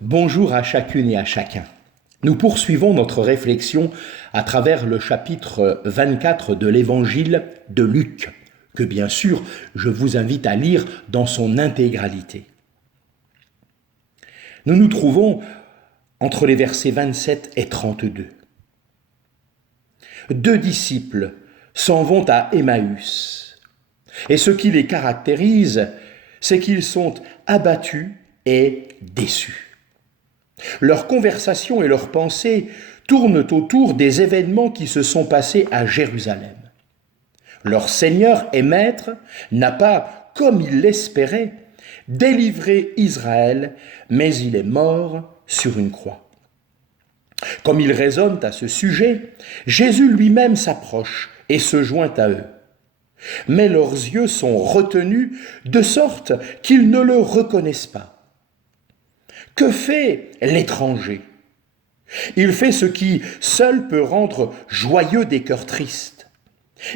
Bonjour à chacune et à chacun. Nous poursuivons notre réflexion à travers le chapitre 24 de l'évangile de Luc, que bien sûr je vous invite à lire dans son intégralité. Nous nous trouvons entre les versets 27 et 32. Deux disciples s'en vont à Emmaüs, et ce qui les caractérise, c'est qu'ils sont abattus et déçus. Leur conversation et leurs pensées tournent autour des événements qui se sont passés à Jérusalem. Leur Seigneur et Maître n'a pas, comme ils l'espéraient, délivré Israël, mais il est mort sur une croix. Comme ils raisonnent à ce sujet, Jésus lui-même s'approche et se joint à eux. Mais leurs yeux sont retenus de sorte qu'ils ne le reconnaissent pas. Que fait l'étranger? Il fait ce qui seul peut rendre joyeux des cœurs tristes.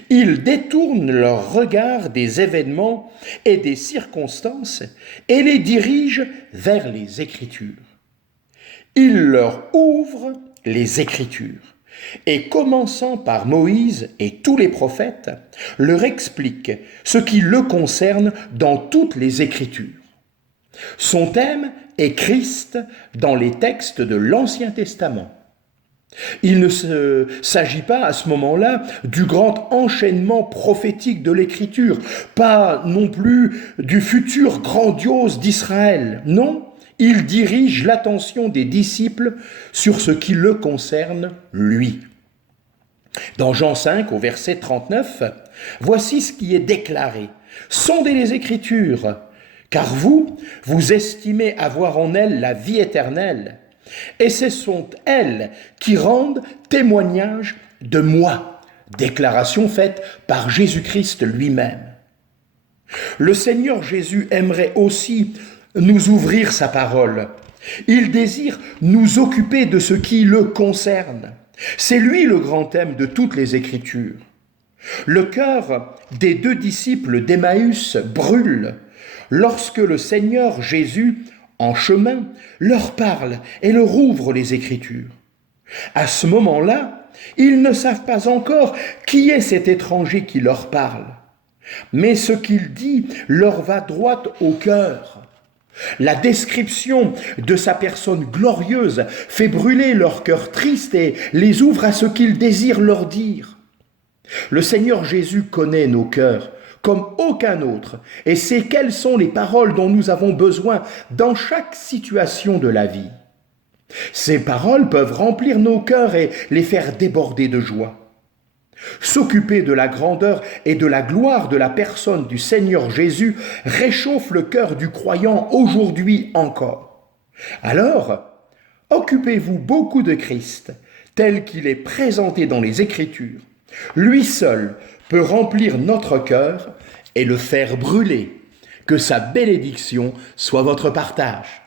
Il détourne leur regard des événements et des circonstances et les dirige vers les Écritures. Il leur ouvre les Écritures et, commençant par Moïse et tous les prophètes, leur explique ce qui le concerne dans toutes les Écritures. Son thème est Christ dans les textes de l'Ancien Testament. Il ne s'agit pas à ce moment-là du grand enchaînement prophétique de l'Écriture, pas non plus du futur grandiose d'Israël. Non, il dirige l'attention des disciples sur ce qui le concerne, lui. Dans Jean 5, au verset 39, voici ce qui est déclaré. « Sondez les Écritures, car vous estimez avoir en elles la vie éternelle, et ce sont elles qui rendent témoignage de moi. » Déclaration faite par Jésus-Christ lui-même. Le Seigneur Jésus aimerait aussi nous ouvrir sa parole. Il désire nous occuper de ce qui le concerne. C'est lui le grand thème de toutes les Écritures. Le cœur des deux disciples d'Emmaüs brûle lorsque le Seigneur Jésus, en chemin, leur parle et leur ouvre les Écritures. À ce moment-là, ils ne savent pas encore qui est cet étranger qui leur parle. Mais ce qu'il dit leur va droit au cœur. La description de sa personne glorieuse fait brûler leur cœur triste et les ouvre à ce qu'il désire leur dire. Le Seigneur Jésus connaît nos cœurs comme aucun autre et sait quelles sont les paroles dont nous avons besoin dans chaque situation de la vie. Ces paroles peuvent remplir nos cœurs et les faire déborder de joie. S'occuper de la grandeur et de la gloire de la personne du Seigneur Jésus réchauffe le cœur du croyant aujourd'hui encore. Alors, occupez-vous beaucoup de Christ, tel qu'il est présenté dans les Écritures. Lui seul peut remplir notre cœur et le faire brûler. Que sa bénédiction soit votre partage.